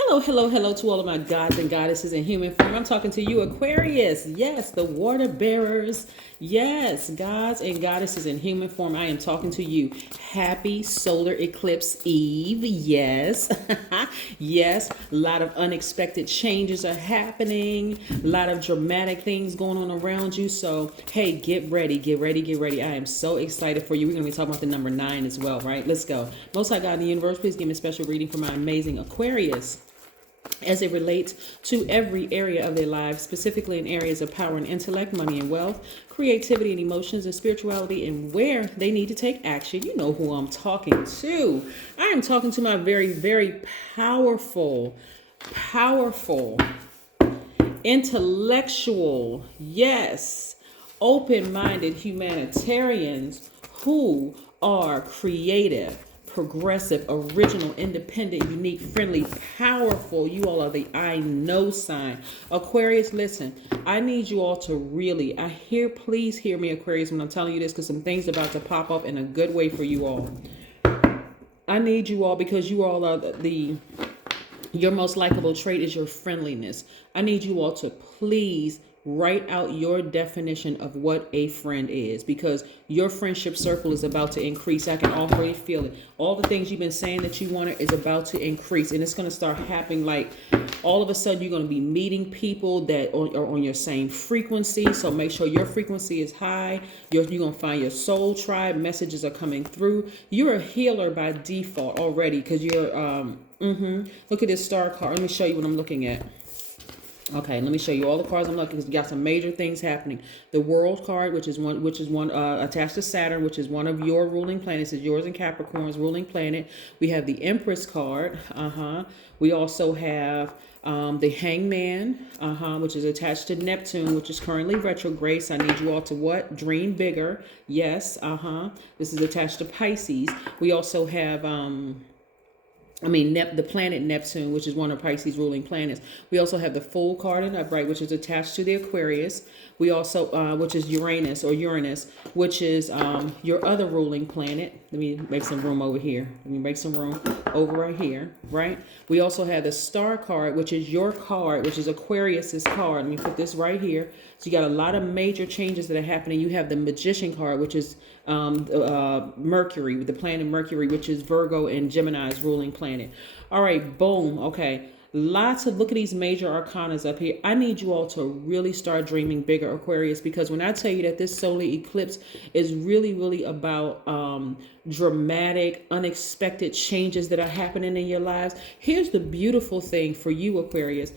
Hello, hello, hello to all of my gods and goddesses in human form. I'm talking to you, Aquarius. Yes, the water bearers. Yes, gods and goddesses in human form. I am talking to you. Happy solar eclipse eve. Yes. Yes, a lot of unexpected changes are happening. A lot of dramatic things going on around you. So, hey, get ready, get ready, get ready. I am so excited for you. We're going to be talking about the number 9 as well, right? Let's go. Most High God in the universe, please give me a special reading for my amazing Aquarius as it relates to every area of their lives, specifically in areas of power and intellect, money and wealth, creativity and emotions, and spirituality, and where they need to take action. You know who I'm talking to. I am talking to my very, very powerful, intellectual, yes, open-minded humanitarians who are creative, progressive, original, independent, unique, friendly, powerful. You all are the I know sign. Aquarius, listen, I need you all to really, please hear me, Aquarius, when I'm telling you this, because some things are about to pop up in a good way for you all. I need you all because you all are your most likable trait is your friendliness. I need you all to please write out your definition of what a friend is, because your friendship circle is about to increase. I can already feel it. All the things you've been saying that you wanted is about to increase, and it's going to start happening. Like all of a sudden you're going to be meeting people that are on your same frequency. So make sure your frequency is high. You're going to find your soul tribe. Messages are coming through. You're a healer by default already, because you're look at this star card. Let me show you what I'm looking at. Okay, let me show you all the cards I'm looking, because we got some major things happening. The World card, which is one attached to Saturn, which is one of your ruling planets, is yours and Capricorn's ruling planet. We have the Empress card. We also have the Hangman, which is attached to Neptune, which is currently retrograde. So I need you all to what? Dream bigger. Yes. This is attached to Pisces. We also have the planet Neptune, which is one of Pisces' ruling planets. We also have the Fool card in upright, which is attached to the Aquarius. We also, which is Uranus, which is your other ruling planet. Let me make some room over here. Let me make some room over right here, right? We also have the Star card, which is your card, which is Aquarius's card. Let me put this right here. So you got a lot of major changes that are happening. You have the Magician card, which is Mercury, with the planet Mercury, which is Virgo and Gemini's ruling planet. All right, boom. Okay. Look at these major arcanas up here. I need you all to really start dreaming bigger, Aquarius, because when I tell you that this solar eclipse is really, really about dramatic, unexpected changes that are happening in your lives, here's the beautiful thing for you, Aquarius.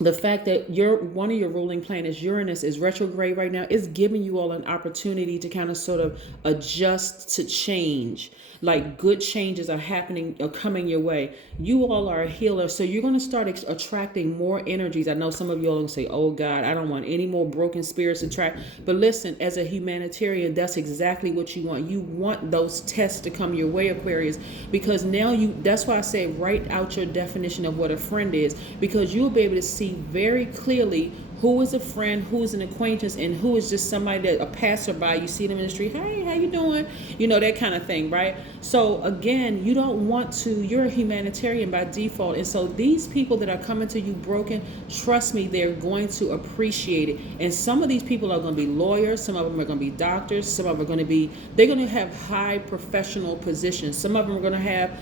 The fact that one of your ruling planets, Uranus, is retrograde right now is giving you all an opportunity to kind of sort of adjust to change. Like good changes are coming your way. You all are a healer, so you're going to start attracting more energies. I know some of you all are going to say, oh God, I don't want any more broken spirits attract. But listen, as a humanitarian, that's exactly what you want. You want those tests to come your way, Aquarius, because now that's why I say write out your definition of what a friend is, because you'll be able to see very clearly who is a friend, who is an acquaintance, and who is just somebody that a passerby. You see them in the street, hey, how you doing? You know, that kind of thing, right? So again, you don't want to, you're a humanitarian by default. And so these people that are coming to you broken, trust me, they're going to appreciate it. And some of these people are going to be lawyers. Some of them are going to be doctors. Some of them are going to they're going to have high professional positions. Some of them are going to have,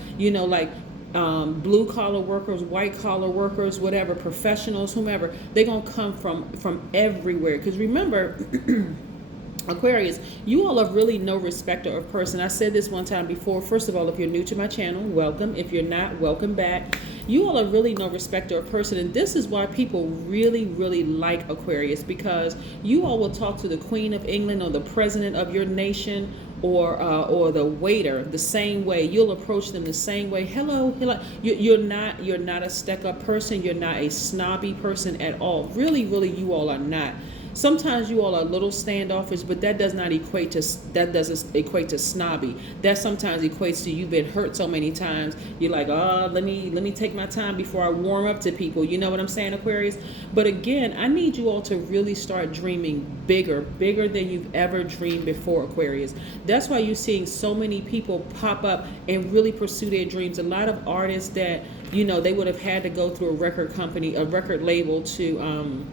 blue collar workers, white collar workers, whatever, professionals, whomever. They're going to come from everywhere. Because remember, Aquarius, you all are really no respecter of person. I said this one time before. First of all, if you're new to my channel, welcome. If you're not, welcome back. You all are really no respecter of person. And this is why people really, really like Aquarius, because you all will talk to the Queen of England or the president of your nation, or the waiter the same way. You'll approach them the same way. Hello. You're not a stuck up person. You're not a snobby person at all. Really, really, you all are not. Sometimes you all are a little standoffish, but that does not equate to snobby. That sometimes equates to you've been hurt so many times. You're like, oh, let me take my time before I warm up to people. You know what I'm saying, Aquarius? But again, I need you all to really start dreaming bigger than you've ever dreamed before, Aquarius. That's why you're seeing so many people pop up and really pursue their dreams. A lot of artists that, you know, they would have had to go through a record company, a record label to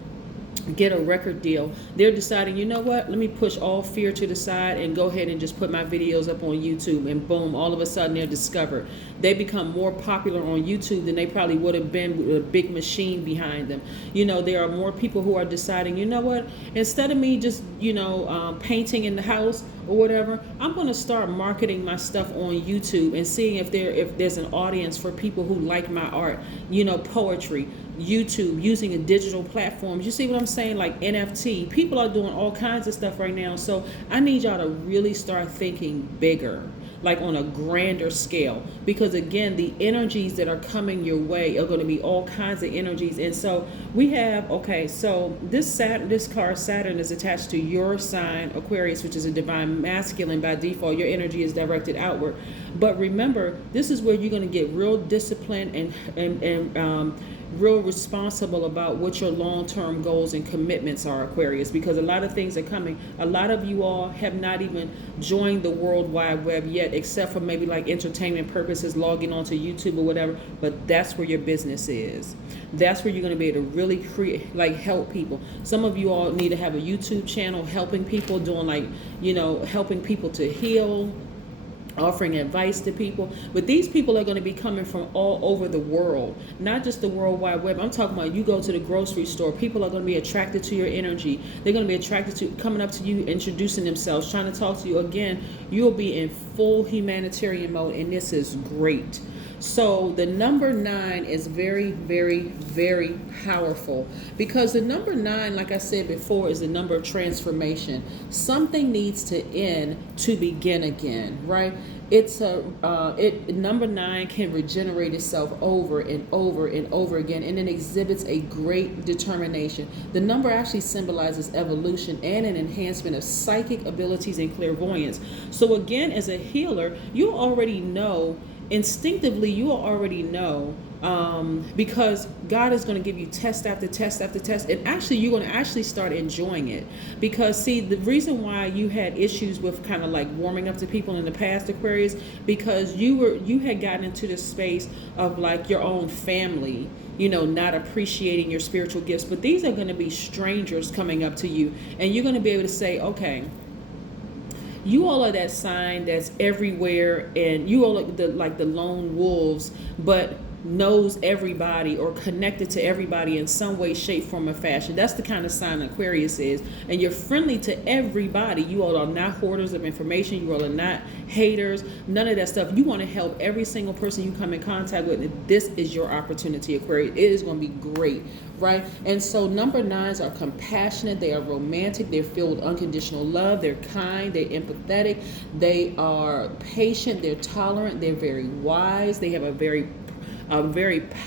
get a record deal. They're deciding, you know what, let me push all fear to the side and go ahead and just put my videos up on YouTube, and boom, all of a sudden they're discovered. They become more popular on YouTube than they probably would have been with a big machine behind them. You know, there are more people who are deciding, you know what, instead of me just, you know, painting in the house or whatever, I'm going to start marketing my stuff on YouTube and seeing if there's an audience for people who like my art, you know, poetry, YouTube, using a digital platforms. You see what I'm saying? Like NFT. People are doing all kinds of stuff right now. So I need y'all to really start thinking bigger, like on a grander scale, because again, the energies that are coming your way are going to be all kinds of energies. And so we have, okay, so this card Saturn is attached to your sign, Aquarius, which is a divine masculine by default. Your energy is directed outward. But remember, this is where you're going to get real disciplined and real responsible about what your long-term goals and commitments are, Aquarius, because a lot of things are coming. A lot of you all have not even joined the World Wide Web yet, except for maybe like entertainment purposes, logging onto YouTube or whatever, but that's where your business is. That's where you're going to be able to really create, like, help people. Some of you all need to have a YouTube channel helping people, doing like, you know, helping people to heal, offering advice to people. But these people are going to be coming from all over the world, not just the World Wide Web. I'm talking about, you go to the grocery store, people are going to be attracted to your energy. They're going to be attracted to coming up to you, introducing themselves, trying to talk to you. Again, you'll be in full humanitarian mode, and this is great. So the number 9 is very, very, very powerful, because the number 9, like I said before, is the number of transformation. Something needs to end to begin again, right? It's number 9 can regenerate itself over and over and over again, and it exhibits a great determination. The number actually symbolizes evolution and an enhancement of psychic abilities and clairvoyance. So again, as a healer, you already know, instinctively, you already know, because God is going to give you test after test after test, and actually you're going to actually start enjoying it. Because see, the reason why you had issues with kind of like warming up to people in the past, Aquarius, because you had gotten into this space of like your own family, you know, not appreciating your spiritual gifts. But these are going to be strangers coming up to you, and you're going to be able to say, okay, you all are that sign that's everywhere, and you all are the lone wolves, but knows everybody or connected to everybody in some way, shape, form, or fashion. That's the kind of sign Aquarius is. And you're friendly to everybody. You all are not hoarders of information. You all are not haters. None of that stuff. You want to help every single person you come in contact with. And this is your opportunity, Aquarius. It is going to be great, right? And so number 9s are compassionate. They are romantic. They're filled with unconditional love. They're kind. They're empathetic. They are patient. They're tolerant. They're very wise. They have a very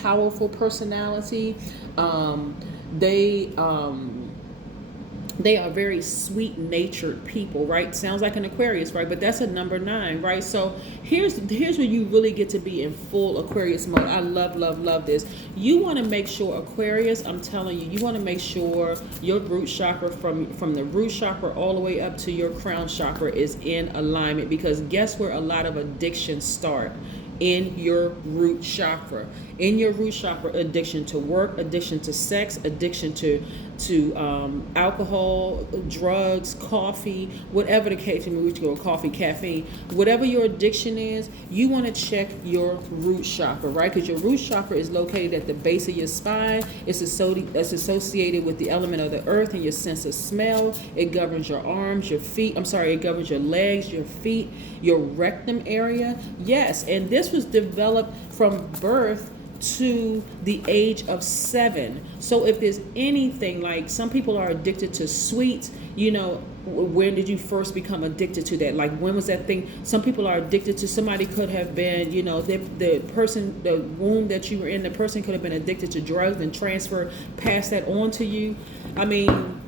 powerful personality. They are very sweet-natured people, right? Sounds like an Aquarius, right? But that's a number 9, right? So here's where you really get to be in full Aquarius mode. I love this. You want to make sure, Aquarius, I'm telling you, you want to make sure your root chakra, from the root chakra all the way up to your crown chakra, is in alignment, because guess where a lot of addictions start? In your root chakra. In your root chakra, addiction to work, addiction to sex, addiction to alcohol, drugs, coffee, whatever the case may be, which go coffee, caffeine, whatever your addiction is, you want to check your root chakra, right? Because your root chakra is located at the base of your spine. It's associated with the element of the earth and your sense of smell. It governs your arms, your feet. It governs your legs, your feet, your rectum area. Yes, and this was developed from birth to the age of 7. So if there's anything, like some people are addicted to sweets, you know, when did you first become addicted to that? Like, when was that thing? Some people are addicted to, somebody could have been, you know, the womb that you were in, the person could have been addicted to drugs and past that on to you. I mean,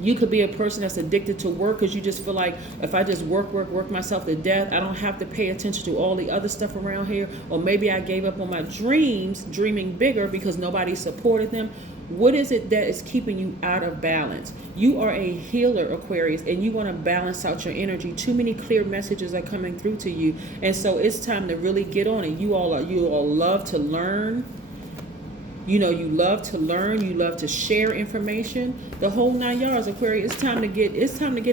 You could be a person that's addicted to work because you just feel like if I just work myself to death, I don't have to pay attention to all the other stuff around here. Or maybe I gave up on my dreams, dreaming bigger because nobody supported them. What is it that is keeping you out of balance? You are a healer, Aquarius, and you want to balance out your energy. Too many clear messages are coming through to you. And so it's time to really get on it. You all love to learn. You know, you love to learn, you love to share information, the whole 9 yards, Aquarius. It's time to get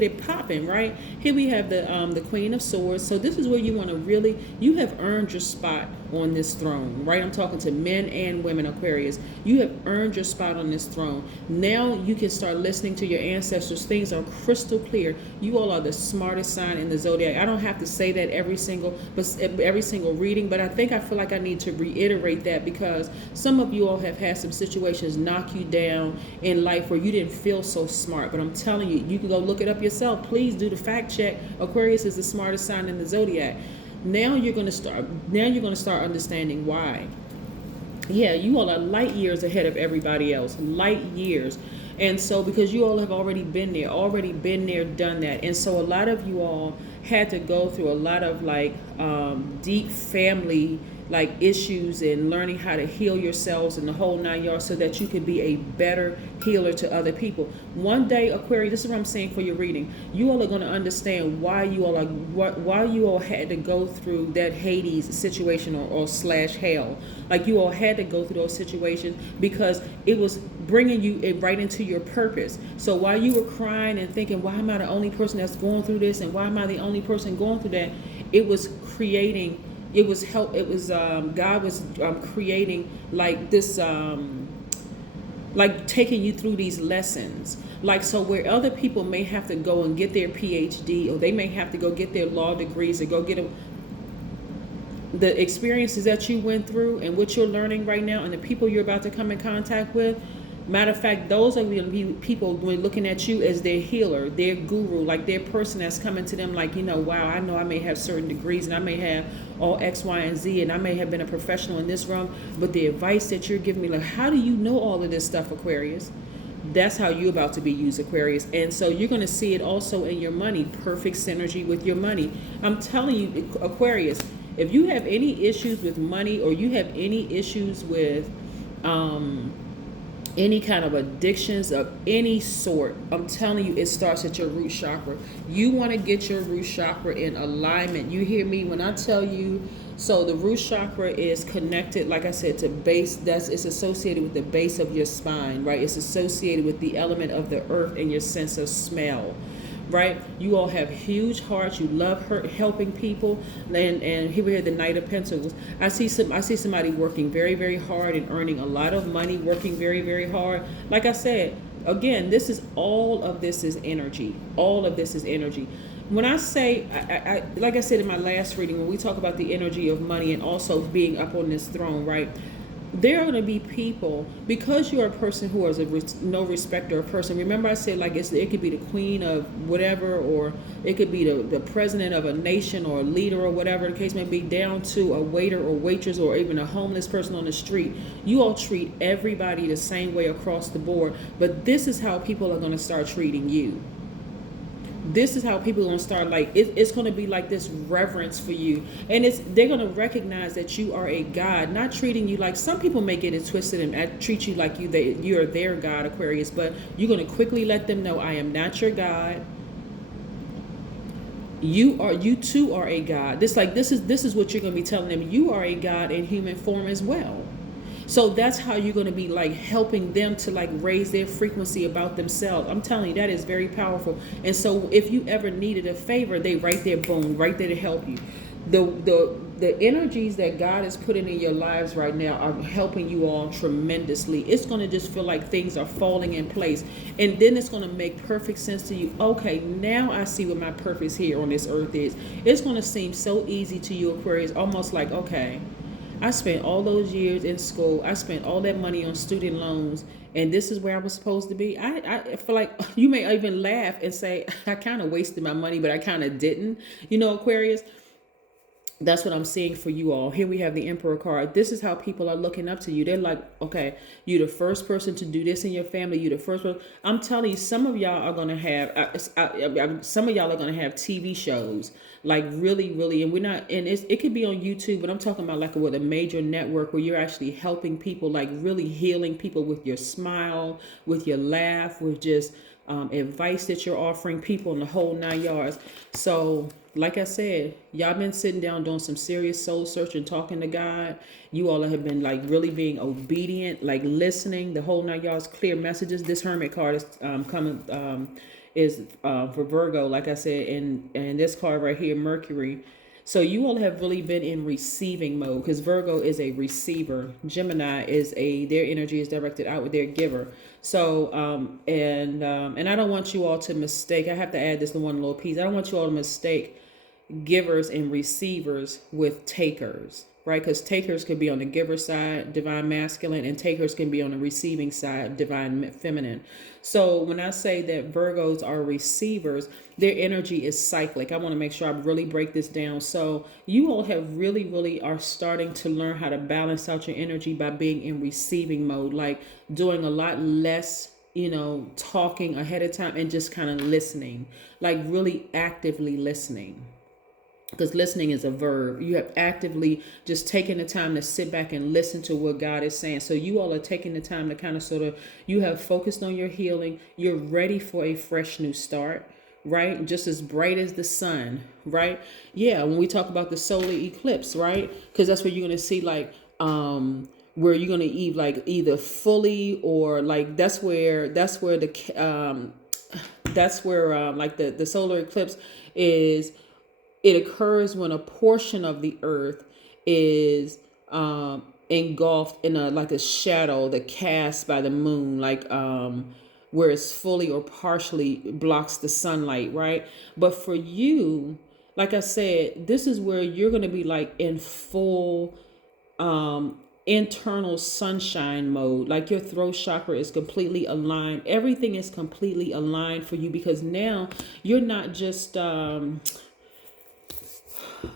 it popping, right? Here we have the Queen of Swords. So this is where you want to really, you have earned your spot on this throne, right? I'm talking to men and women, Aquarius. You have earned your spot on this throne. Now you can start listening to your ancestors. Things are crystal clear. You all are the smartest sign in the zodiac. I don't have to say that every single reading, but I feel like I need to reiterate that because some of you all have had some situations knock you down in life where you didn't feel so smart. But I'm telling you, you can go look it up yourself. Please do the fact check. Aquarius is the smartest sign in the zodiac. Now you're going to start understanding why. Yeah, you all are light years ahead of everybody else. Light years. And so because you all have already been there, done that. And so a lot of you all had to go through a lot of deep family issues and learning how to heal yourselves and the whole 9 yards so that you can be a better healer to other people. One day, Aquarius, this is what I'm saying for your reading. You all are going to understand why you all had to go through that Hades situation or slash hell. Like you all had to go through those situations because it was bringing you right into your purpose. So while you were crying and thinking, why am I the only person that's going through this and why am I the only person going through that? It was creating. God was creating this, taking you through these lessons. So where other people may have to go and get their PhD or they may have to go get their law degrees or go get the experiences that you went through and what you're learning right now and the people you're about to come in contact with. Matter of fact, those are going to be people when looking at you as their healer, their guru, their person that's coming to them wow, I know I may have certain degrees and I may have all X, Y, and Z and I may have been a professional in this realm, but the advice that you're giving me, how do you know all of this stuff, Aquarius? That's how you're about to be used, Aquarius. And so you're going to see it also in your money, perfect synergy with your money. I'm telling you, Aquarius, if you have any issues with money or you have any issues with any kind of addictions of any sort, I'm telling you, it starts at your root chakra. You want to get your root chakra in alignment. You hear me when I tell you? So the root chakra is connected, like I said, to base. It's associated with the base of your spine, right? It's associated with the element of the earth and your sense of smell. Right, you all have huge hearts. You love helping people, and here we have the Knight of Pentacles. I see somebody working very, very hard and earning a lot of money, working very, very hard. Like I said, again, all of this is energy. All of this is energy. When I say, like I said in my last reading, when we talk about the energy of money and also being up on this throne, right? There are going to be people, because you're a person who is no respecter of person. Remember I said it could be the queen of whatever, or it could be the president of a nation or a leader or whatever the case may be, down to a waiter or waitress or even a homeless person on the street. You all treat everybody the same way across the board, but this is how people are going to start treating you. This is how people are going to start, it's going to be this reverence for you. And they're going to recognize that you are a God, not treating you like some people may get it twisted and treat you like you're their God, Aquarius. But you're going to quickly let them know, I am not your God. You too are a God. This is what you're going to be telling them. You are a God in human form as well. So that's how you're going to be helping them to raise their frequency about themselves. I'm telling you, that is very powerful. And so if you ever needed a favor, they right there, boom, right there to help you. The energies that God is putting in your lives right now are helping you all tremendously. It's going to just feel like things are falling in place. And then it's going to make perfect sense to you. Okay, now I see what my purpose here on this earth is. It's going to seem so easy to you, Aquarius, almost okay, I spent all those years in school. I spent all that money on student loans, and this is where I was supposed to be. I feel like you may even laugh and say, I kind of wasted my money, but I kind of didn't. Aquarius, That's what I'm seeing for you all. Here we have the Emperor card. This is how people are looking up to you. They're like, okay, you're the first person to do this in your family. You're the first person. I'm telling you, some of y'all are going to have, some of y'all are going to have TV shows, like really, really, and we're not, and it could be on YouTube, but I'm talking about like with a major network where you're actually helping people, like really healing people with your smile, with your laugh, with just advice that you're offering people in the whole 9 yards. So, like I said, y'all been sitting down doing some serious soul searching, talking to God. You all have been like really being obedient, like listening. The whole 9 yards, clear messages. This Hermit card is coming for Virgo, like I said, and this card right here, Mercury. So you all have really been in receiving mode because Virgo is a receiver. Gemini is their energy is directed out with their giver. So and I don't want you all to mistake. I have to add this one little piece. I don't want you all to mistake givers and receivers with takers, right? Because takers could be on the giver side, divine masculine, and takers can be on the receiving side, divine feminine. So when I say that Virgos are receivers, their energy is cyclic. I want to make sure I really break this down. So you all have really, really are starting to learn how to balance out your energy by being in receiving mode, like doing a lot less talking ahead of time and just kind of listening, like really actively listening. Because listening is a verb. You have actively just taken the time to sit back and listen to what God is saying. So you all are taking the time to kind of you have focused on your healing. You're ready for a fresh new start, right? Just as bright as the sun, right? Yeah, when we talk about the solar eclipse, right? Because that's where you're going to see like, where you're going to either fully or like, that's where the solar eclipse is. It occurs when a portion of the earth is engulfed in a shadow that cast by the moon, like where it's fully or partially blocks the sunlight, right? But for you, like I said, this is where you're going to be like in full internal sunshine mode. Like your throat chakra is completely aligned. Everything is completely aligned for you because now you're not just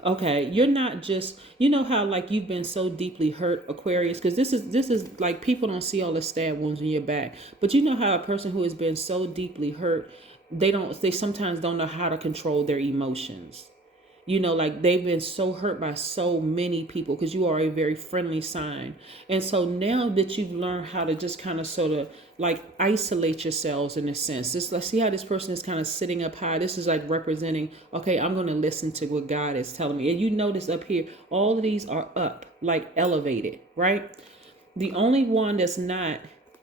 okay, you're not just, how like you've been so deeply hurt, Aquarius, because this is like people don't see all the stab wounds in your back, but you know how a person who has been so deeply hurt, they sometimes don't know how to control their emotions. Like they've been so hurt by so many people because you are a very friendly sign. And so now that you've learned how to just kind of sort of like isolate yourselves in a sense, let's see how this person is kind of sitting up high. This is like representing, okay, I'm going to listen to what God is telling me. And you notice up here, all of these are up, like elevated, right? The only one that's not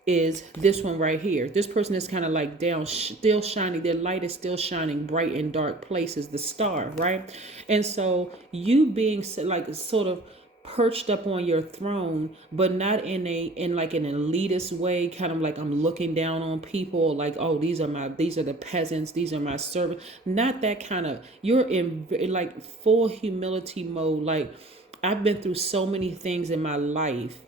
is this one right here. This person is kind of like down, still shining. Their light is still shining bright in dark places, the star, right? And so you being like sort of perched up on your throne, but not in like an elitist way, kind of like I'm looking down on people, like, oh, these are the peasants, these are my servants. Not that kind of, you're in like full humility mode. Like I've been through so many things in my life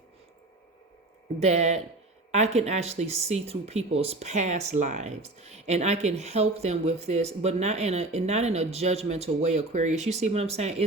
that I can actually see through people's past lives, and I can help them with this, but not in a judgmental way, Aquarius. You see what I'm saying?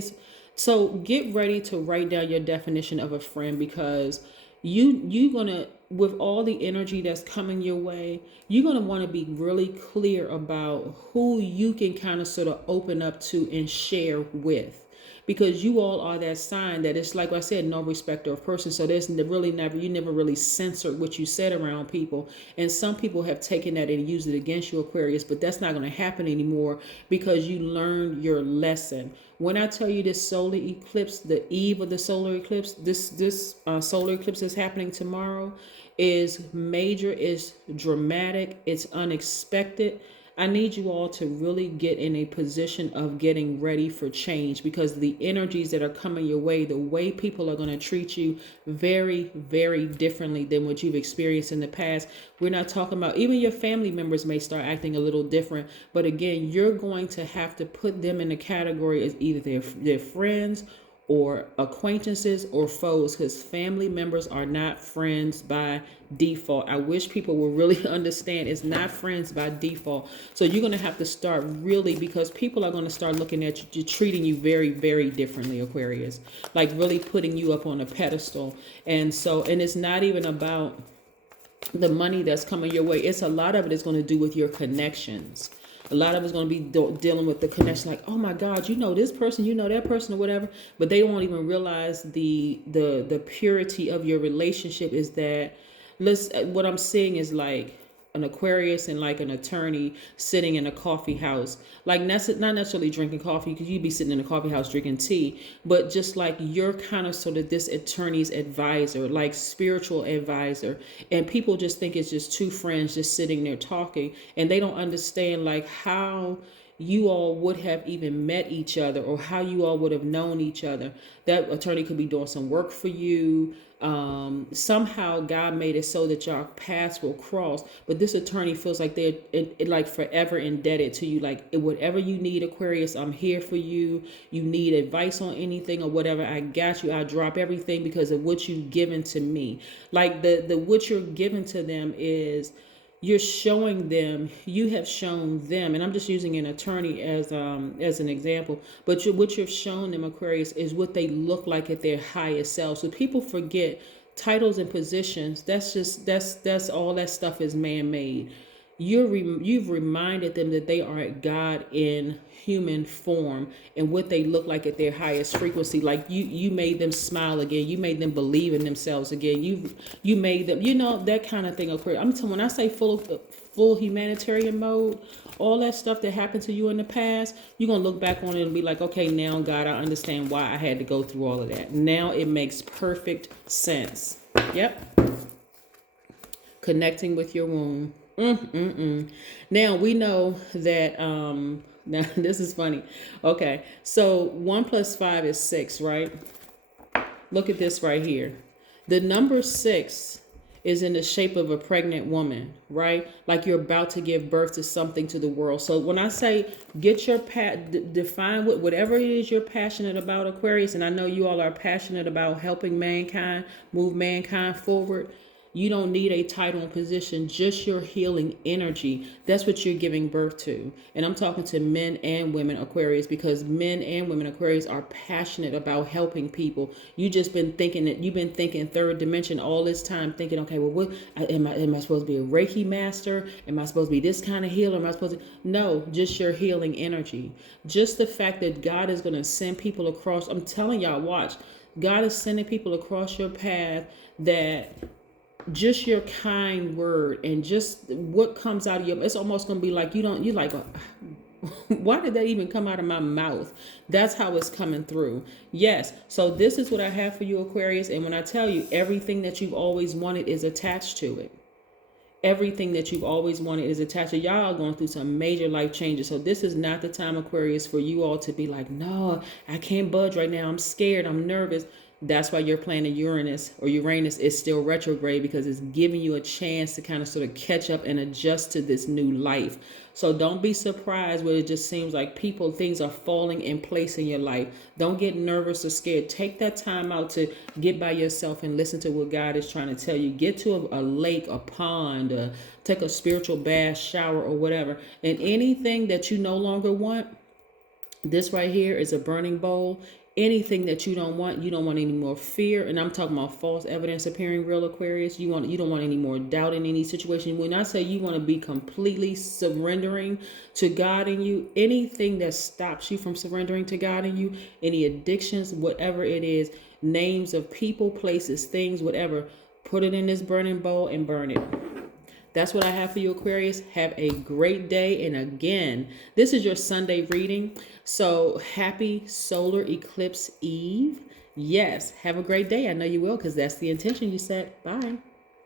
So get ready to write down your definition of a friend, because you're gonna, with all the energy that's coming your way, you're gonna want to be really clear about who you can kind of sort of open up to and share with. Because you all are that sign that it's like I said, no respecter of person. So there's really you never really censored what you said around people. And some people have taken that and used it against you, Aquarius, but that's not going to happen anymore because you learned your lesson. When I tell you this solar eclipse, the eve of the solar eclipse, this solar eclipse is happening tomorrow, is major, is dramatic, it's unexpected. I need you all to really get in a position of getting ready for change, because the energies that are coming your way, the way people are going to treat you very, very differently than what you've experienced in the past. We're not talking about, even your family members may start acting a little different. But again, you're going to have to put them in a category as either their friends or acquaintances or foes, because family members are not friends by default. I wish people would really understand it's not friends by default. So you're going to have to start really, because people are going to start looking at you, treating you very, very differently, Aquarius, like really putting you up on a pedestal. And it's not even about the money that's coming your way. It's a lot of it is going to do with your connections. A lot of it's going to be dealing with the connection, like, oh my God, you know this person, you know that person, or whatever. But they won't even realize the purity of your relationship is that. What I'm seeing is like an Aquarius and like an attorney sitting in a coffee house, like not necessarily drinking coffee, because you'd be sitting in a coffee house drinking tea, but just like you're kind of sort of this attorney's advisor, like spiritual advisor. And people just think it's just two friends just sitting there talking, and they don't understand like how you all would have even met each other, or how you all would have known each other. That attorney could be doing some work for you. Somehow God made it so that your paths will cross, but this attorney feels like they're like forever indebted to you. Like, whatever you need, Aquarius, I'm here for you. You need advice on anything or whatever, I got you. I drop everything because of what you've given to me. Like the what you're giving to them is, you're showing them, you have shown them, and I'm just using an attorney as an example, but what you've shown them, Aquarius, is what they look like at their highest self. So people forget titles and positions. That's all that stuff is man-made. You've reminded them that they are God in human form, and what they look like at their highest frequency. Like you made them smile again. You made them believe in themselves again. You made them, that kind of thing. Okay, I'm telling, when I say full humanitarian mode, all that stuff that happened to you in the past, you're gonna look back on it and be like, okay, now God, I understand why I had to go through all of that. Now it makes perfect sense. Yep. Connecting with your womb. Now we know that, now this is funny. Okay, so 1 + 5 is 6, right? Look at this right here. The number 6 is in the shape of a pregnant woman, right? Like you're about to give birth to something to the world. So when I say get your define whatever it is you're passionate about, Aquarius, and I know you all are passionate about helping mankind, move mankind forward. You don't need a title and position, just your healing energy. That's what you're giving birth to. And I'm talking to men and women, Aquarius, because men and women, Aquarius, are passionate about helping people. You've been thinking third dimension all this time, thinking, okay, well, what am I supposed to be a Reiki master? Am I supposed to be this kind of healer? Am I supposed to? No, just your healing energy. Just the fact that God is going to send people across. I'm telling y'all, watch. God is sending people across your path that just your kind word and just what comes out of your, it's almost going to be like you're like, why did that even come out of my mouth? That's how it's coming through. Yes. So this is what I have for you, Aquarius. And when I tell you everything that you've always wanted is attached to it. Everything that you've always wanted is attached to. Y'all are going through some major life changes. So this is not the time, Aquarius, for you all to be like, no, I can't budge right now. I'm scared. I'm nervous. That's why your planet Uranus is still retrograde, because it's giving you a chance to kind of sort of catch up and adjust to this new life. So don't be surprised when it just seems like things are falling in place in your life. Don't get nervous or scared. Take that time out to get by yourself and listen to what God is trying to tell you. Get to a lake, a pond, take a spiritual bath, shower, or whatever. And anything that you no longer want, this right here is a burning bowl. Anything that you don't want any more fear. And I'm talking about false evidence appearing real, Aquarius. You don't want any more doubt in any situation. When I say you want to be completely surrendering to God in you, anything that stops you from surrendering to God in you, any addictions, whatever it is, names of people, places, things, whatever, put it in this burning bowl and burn it. That's what I have for you, Aquarius. Have a great day. And again, this is your Sunday reading. So happy Solar Eclipse Eve. Yes, have a great day. I know you will, because that's the intention you set. Bye.